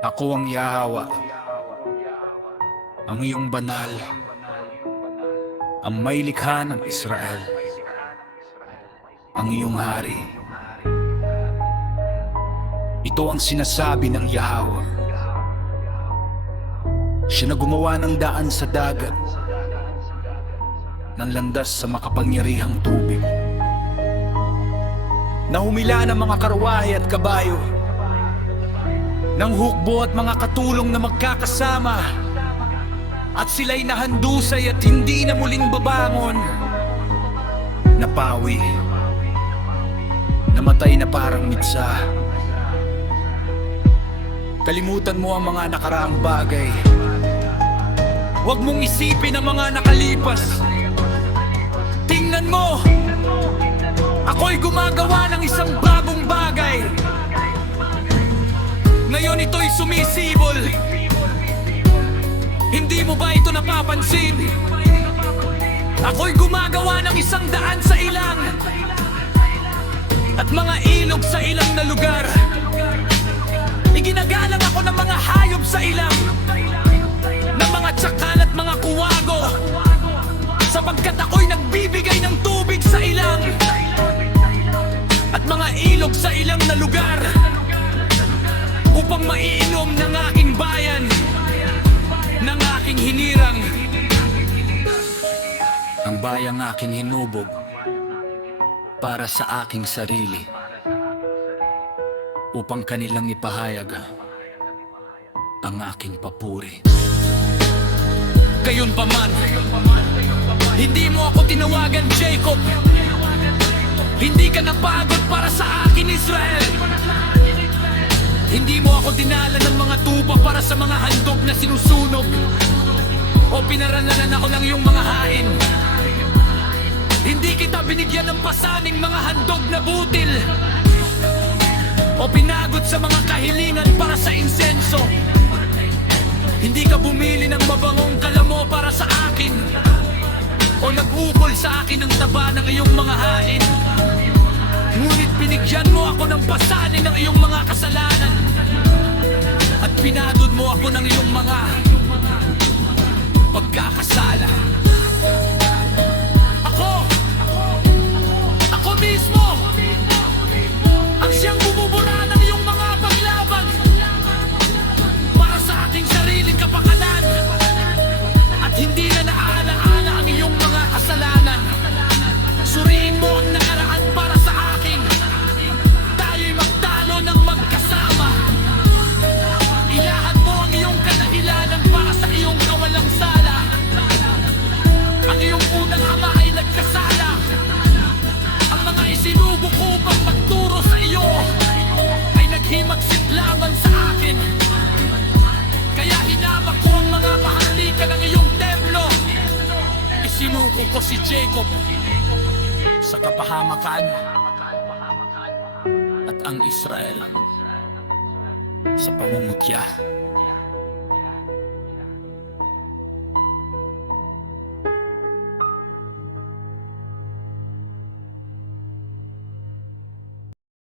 Ako ang Yahawa, ang iyong banal, ang may likha ng Israel, ang iyong hari. Ito ang sinasabi ng Yahawa. Siya na gumawa ng daan sa dagat, ng landas sa makapangyarihang tubig, na humila ng mga karwahe at kabayo, ng hukbo at mga katulong na magkakasama, at sila'y nahandusay at hindi na muling babangon. Napawi, namatay na parang mitsa. Kalimutan mo ang mga nakaraang bagay. Huwag mong isipin ang mga nakalipas. Tingnan mo, ako'y gumagawa ng isang bagong bagay. Ngayon ito'y sumisibol. Hindi mo ba ito napapansin? Ako'y gumagawa ng isang daan sa ilang, at mga ilog sa ilang na lugar. Iginagalang ako ng mga hayop sa ilang, ng mga tsakal at mga kuwago, sapagkat ako'y nagbibigay ng tubig sa ilang, at mga ilog sa ilang na lugar, upang maiinom ng aking bayan, ng aking hinirang. Ang bayang aking hinubog para sa aking sarili, upang kanilang ipahayag ang aking papuri. Gayunpaman, hindi mo ako tinawagan, Jacob. Hindi ka napagod para sa akin, Israel. Hindi mo ako dinala ng mga tupa para sa mga handog na sinusunog, o pinaranalan ako ng iyong mga hain. Hindi kita binigyan ng pasaning mga handog na butil, o pinagod sa mga kahilingan para sa insenso. Hindi ka bumili ng mabangong kalamo para sa akin, o nag-ukol sa akin ng taba ng iyong mga hain. Ngunit binigyan mo ako ng pasanin ng iyong mga kasalanan, at pinagod mo ako ng iyong mga pagkakasala. Ako mismo ang siyang bumubura ng iyong mga paglaban para sa aking sariling kapakanan, at hindi na naalaala ang iyong mga kasalanan. Suriin mo ang nakaraan para sa akin. Tayo'y magtalo ng magkasama. Ilahad mo ang iyong kadahilanan para sa iyong kawalang sala. Ang iyong unang ama ay nagkasala. Ang mga isinubok upang magturo sa iyo ay naghimagsik lamang sa akin. Kaya hinamak ko ang mga paharalikan ng iyong templo. Isinuko ko si Jacob sa kapahamakan, at ang Israel sa pamumutya.